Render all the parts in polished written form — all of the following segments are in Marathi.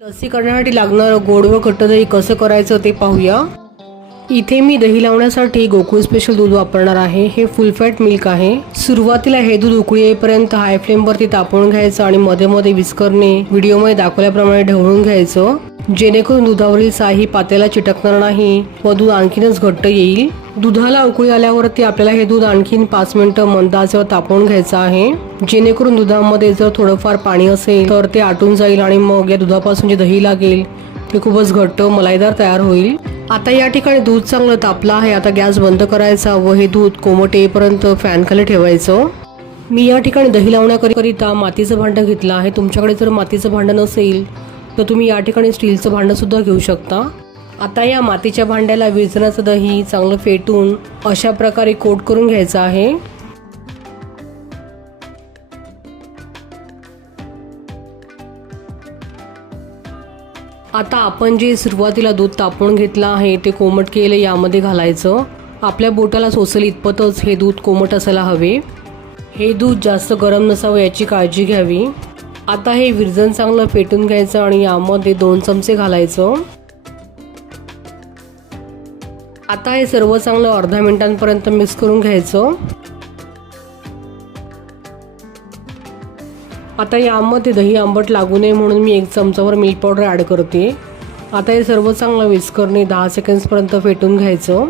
लस्सी करण्यासाठी लागणारं गोड व घट्ट दही कसं करायचं ते पाहूया। इथे मी दही लावण्यासाठी गोकुळ स्पेशल दूध वापरणार आहे। हे फुल फॅट मिल्क आहे। सुरुवातीला हे दूध उकळी येईपर्यंत हाय फ्लेमवरती तापवून घ्यायचं आणि मध्ये मध्ये विस्करने व्हिडिओमध्ये दाखवल्याप्रमाणे ढवळून घ्यायचं, जेणेकरून दुधावरील साही पातेला चिटकणार नाही व दूध आणखीनच घट्ट येईल। दुधाला उकळी आल्यावरती आपल्याला हे दूध आणखीन 5 मिनिटं मंद आचेवर तापवून घ्यायचं आहे, जेणेकरून दुधामध्ये जर थोडंफार पाणी असेल तर ते आटून जाईल आणि मग या दुधापासून जे दही लागेल ते खूपच घट्ट मलाईदार तयार होईल। आता या ठिकाणी दूध चांगलं तापलं आहे। आता गॅस बंद करायचा व हे दूध कोमट येईपर्यंत फॅन खाली ठेवायचं। मी या ठिकाणी दही लावण्याकरिता मातीचं भांडं घेतलं आहे। तुमच्याकडे जर मातीचं भांडं नसेल तर तुम्ही या ठिकाणी स्टीलचं भांडं सुद्धा घेऊ शकता। आता या मातीच्या भांड्याला विरजणाचं दही चांगलं फेटून अशा प्रकारे कोट करून घ्यायचं आहे। आता आपण जे सुरुवातीला दूध तापवून घेतलं आहे ते कोमट केलेलं यामध्ये घालायचं। आपल्या बोटाला सोसेल इतपतच हे दूध कोमट असायला हवे। हे दूध जास्त गरम नसावं याची काळजी घ्यावी। आता हे विरजण चांगलं फेटून घ्यायचं आणि यामध्ये 2 चमचे घालायचं। आता हे सर्व चांगलं अर्ध्या मिनिटांपर्यंत मिक्स करून घ्यायचं। आता यामध्ये दही आंबट लागू नये म्हणून मी 1 चमचावर मिल्क पावडर ॲड करते। आता हे सर्व चांगलं विस्करने 10 सेकंड्सपर्यंत फेटून घ्यायचं।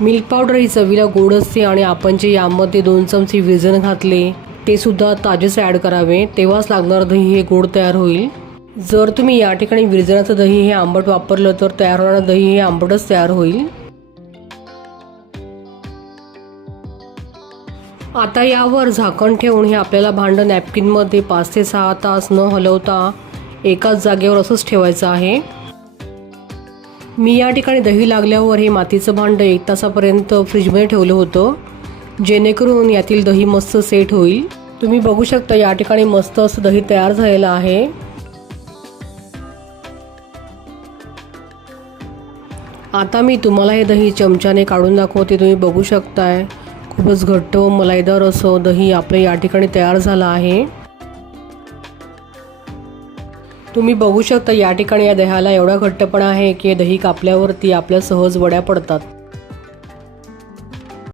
मिल्क पावडर ही चवीला गोड असते आणि आपण जे यामध्ये 2 चमचे विरजण घातले ते सुद्धा ताजेच ॲड करावे, तेव्हाच लागणार दही हे गोड तयार होईल। जर तुम्ही या ठिकाणी विरजणाचं दही हे आंबट वापरलं तर तयार होणारं दही हे आंबटच तयार होईल। आता यावर झाकण ठेवून हे आपल्याला भांडं नॅपकिनमध्ये 5 ते 6 तास न हलवता एकाच जागेवर असंच ठेवायचं आहे। मी या ठिकाणी दही लागल्यावर हे मातीचं भांडं 1 तासापर्यंत फ्रीजमध्ये ठेवलं होतं, जेणेकरून यातील दही मस्त सेट होईल। तुम्ही बघू शकता या ठिकाणी मस्त असं दही तयार झालेलं आहे। आता मी तुम्हाला हे दही चमच्याने काढून दाखवते। तुम्ही बघू शकताय खूपच घट्ट व मलाईदार असं दही आपलं या ठिकाणी तयार झालं आहे। तुम्ही बघू शकता या ठिकाणी या दह्याला एवढा घट्टपणा आहे की दही कापल्यावरती आपल्या सहज वड्या पडतात।